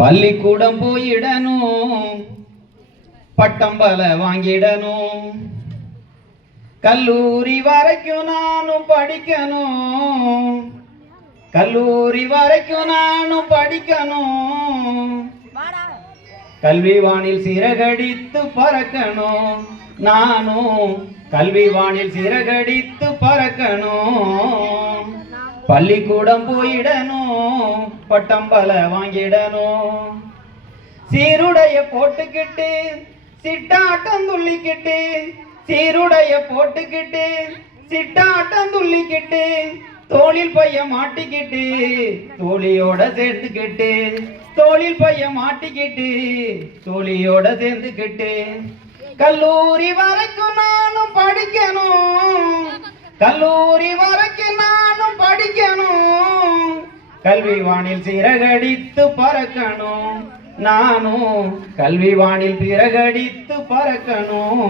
பள்ளிக்கூடம் போயிடணும், பட்டம் பல வாங்கிடணும், கல்லூரி வரைக்கும் நானும் படிக்கணும், கல்லூரி வரைக்கும் நானும் படிக்கணும், கல்வி வானில் சிறகடித்து பறக்கணும், நானும் கல்வி வானில் சிறகடித்து பறக்கணும், பள்ளிக்கூடம் போயிடணும், பட்டம் பல வாங்கிடணும், சீருடைய போட்டுக்கிட்டு சிட்டாட்டம் துள்ளிக்கிட்டு, சீருடைய போட்டுக்கிட்டு சிட்டாட்டம் துள்ளிக்கிட்டு, தோளில் பைய மாட்டிக்கிட்டு தோழியோட சேர்த்துக்கிட்டு, தோளில் பைய மாட்டிக்கிட்டு தோழியோட சேர்ந்துக்கிட்டு, கல்லூரி வரைக்கும் நானும் படிக்கணும், கல்லூரி வரைக்கும் நானும் படிக்கணும், கல்வி வானில் சிறகடித்து பறக்கணும், நானும் கல்வி வானில் சிறகடித்து பறக்கணும்.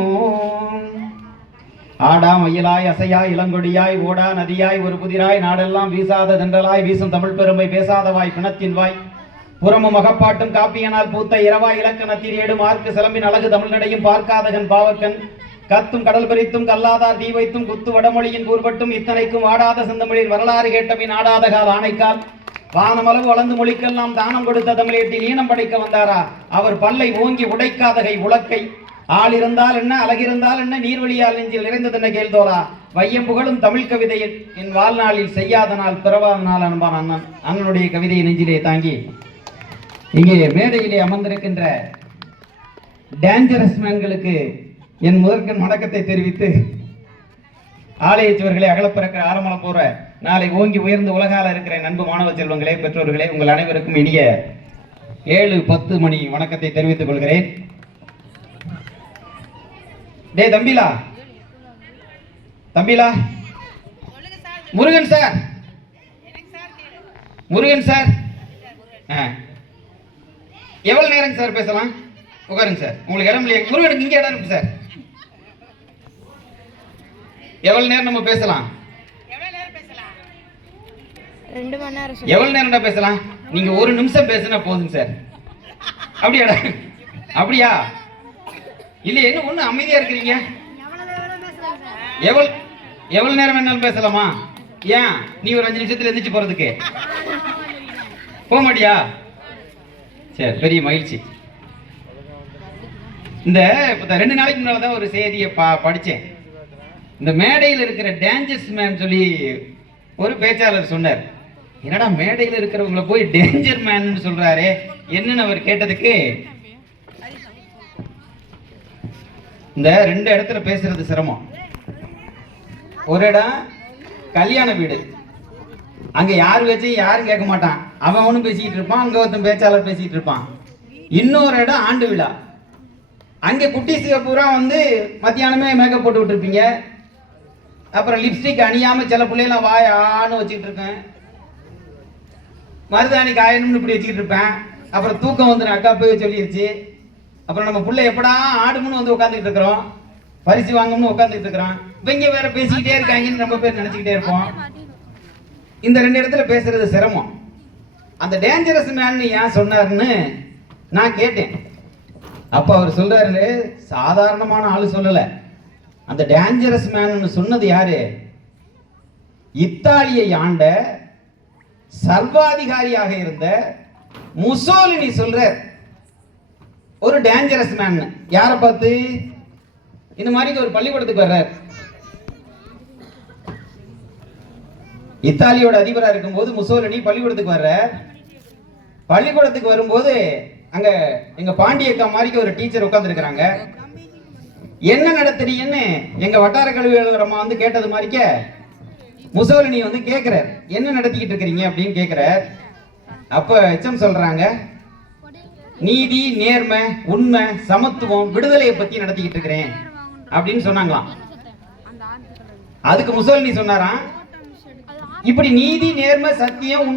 ஆடா மயிலாய் அசையாய் இளங்கொடியாய் ஓடா நதியாய் ஒரு புதிராய் நாடெல்லாம் வீசாத தென்றலாய் வீசும் தமிழ் பெருமை பேசாதவாய் பிணத்தின் வாய் புறமும் மகப்பாட்டும் காப்பியனால் பூத்த இரவாய் இலக்கணத்தில் ஏடு மார்க்கு சிலம்பின் அழகு தமிழ்நடையும் பார்க்காதகன் பாவக்கன் கத்தும் கடல் பறித்தும் கல்லாதார் தீ வைத்தும் குத்து வடமொழியின் கூறுபட்டும் இத்தனைக்கும் ஆடாத செந்தமிழில் வரலாறு கேட்டபின் ஆடாத கால் ஆணைக்கால் வானமளவு வளர்ந்து மொழிக்கெல்லாம் தானம் கொடுத்த தமிழேட்டில் ஈனம் படைக்க வந்தாரா அவர் பல்லை ஓங்கி உடைக்காதகை உலக்கை ஆள் இருந்தால் என்ன அழகிருந்தால் என்ன நீர்வழியால் நெஞ்சில் நிறைந்ததென்ன கேள்தோலா வையம் புகழும் தமிழ் கவிதையை என் வாழ்நாளில் செய்யாத நாள் பிறவாத நாள் அன்பான் அண்ணன் அண்ணனுடைய கவிதையை நெஞ்சிலே தாங்கி இங்கே மேடையிலே அமர்ந்திருக்கின்ற டேஞ்சரஸ் மேன்களுக்கு என் முதற்கண் வணக்கத்தை தெரிவித்து ஆலயச்சுவர்களை அகலப்பிறக்கிற ஆரம்பம் போற நாளை ஓங்கி உயர்ந்து உலகால இருக்கிற நண்பு மாணவ செல்வங்களே பெற்றோர்களே உங்கள் அனைவருக்கும் இனிய 7:10 மணி வணக்கத்தை தெரிவித்துக் கொள்கிறேன். டே தம்பிலா தம்பிலா முருகன் சார் முருகன் சார் எவ்வளவு நேரம் சார் பேசலாம்? உட்காருங்க சார். உங்களுக்கு இடம் இல்லையா? முருகனுக்கு இங்கே இடம் இருக்கு சார். எவ்வளவு நேரம் நம்ம பேசலாம்? 2 மணி நேரம். எவ்வளவு நேரம் பேசலாம்? நீங்க 1 நிமிஷம் பேசினா போதும் சார். அப்படியாடா? அப்படியா? இல்ல என்ன ஒண்ணு அமைதியா இருக்கிறீங்க? எவ்வளவு நேரம் வேணாலும் பேசலாமா? ஏன் நீ ஒரு 5 நிமிஷத்துல எந்திரிச்சு போறதுக்கு போக மாட்டியா? சரி, பெரிய மகிழ்ச்சி. இந்த 2 நாளைக்கு முன்னால தான் ஒரு செய்தியை படிச்சேன். இந்த மேடையில் இருக்கிற டேஞ்சர்ஸ் மேன் சொல்லி ஒரு பேச்சாளர் சொன்னார். என்னடா மேடையில் இருக்கிறவங்களை போய் டேஞ்சர் மேன் சொல்றாரு என்னன்னு அவர் கேட்டதுக்கு, இந்த 2 இடத்துல பேசுறது சிரமம். ஒரு இடம் கல்யாண வீடு, அங்க யார் வச்சு யாரும் கேட்க மாட்டான், அவனும் பேசிக்கிட்டு இருப்பான், அங்க ஒருத்தன் பேச்சாளர் பேசிட்டு இருப்பான். இன்னொரு இடம் ஆண்டு விழா, அங்க குட்டீஸுக பூரா வந்து மத்தியானமே மேக்கப் போட்டு விட்டுருப்பீங்க, அப்புறம் லிப்ஸ்டிக் அணியாம சில பிள்ளைலாம் வாய் ஆன்னு வச்சுக்கிட்டு இருக்கேன், மருதாணி காயணும்னு இப்படி வச்சுக்கிட்டு இருப்பேன், அப்புறம் தூக்கம் வந்து அக்கா போய் சொல்லிருச்சு, அப்புறம் நம்ம பிள்ளை எப்படா ஆடுமுன்னு வந்து உட்காந்துக்கிட்டு இருக்கிறோம், பரிசு வாங்கணும்னு உட்காந்துக்கிட்டு இருக்கிறோம், இவங்க வேற பேசிக்கிட்டே இருக்காங்கன்னு நம்ம பேர் நினைச்சுக்கிட்டே இருப்போம். இந்த 2 இடத்துல பேசுறது சிரமம். அந்த டேஞ்சரஸ் மேன் ஏன் சொன்னாருன்னு நான் கேட்டேன். அப்ப அவர் சொல்றாரு, சாதாரணமான ஆளு சொல்லல, அந்த டேஞ்சரஸ் மேன் சொன்னது யாரு? இத்தாலியை ஆண்ட சர்வாதிகாரியாக இருந்த முசோலினி சொல்றார் ஒரு டேஞ்சரஸ் மேன். யாரை பார்த்து? இந்த மாதிரி ஒரு பள்ளிக்கூடத்துக்கு வர்றார். இத்தாலியோட அதிபரா இருக்கும்போது முசோலினி பள்ளிக்கூடத்துக்கு வர்றார். பள்ளிக்கூடத்துக்கு வரும்போது அங்க எங்க பாண்டியக்கா மாதிரி ஒரு டீச்சர் உட்கார்ந்து இருக்கிறாங்க. என்ன நடத்துறீங்கன்னு எங்க வட்டார கல்வி அலுவலரமா வந்து கேட்டது மாதிரிக்க முசோலினி வந்து கேட்கிறார், என்ன நடத்திக்கிட்டு இருக்கிறீங்க அப்படின்னு கேட்கிறார். அப்ப எச்எம் சொல்றாங்க, நீதி நேர்மை உண்மை சமத்துவம் விடுதலையை பத்தி நடத்திக்கிட்டு இருக்கிறேன் அப்படின்னு சொன்னாங்களாம். அதுக்கு முசோலினி சொன்னாராம், இப்படி நீதி நேர்மை சத்தியம்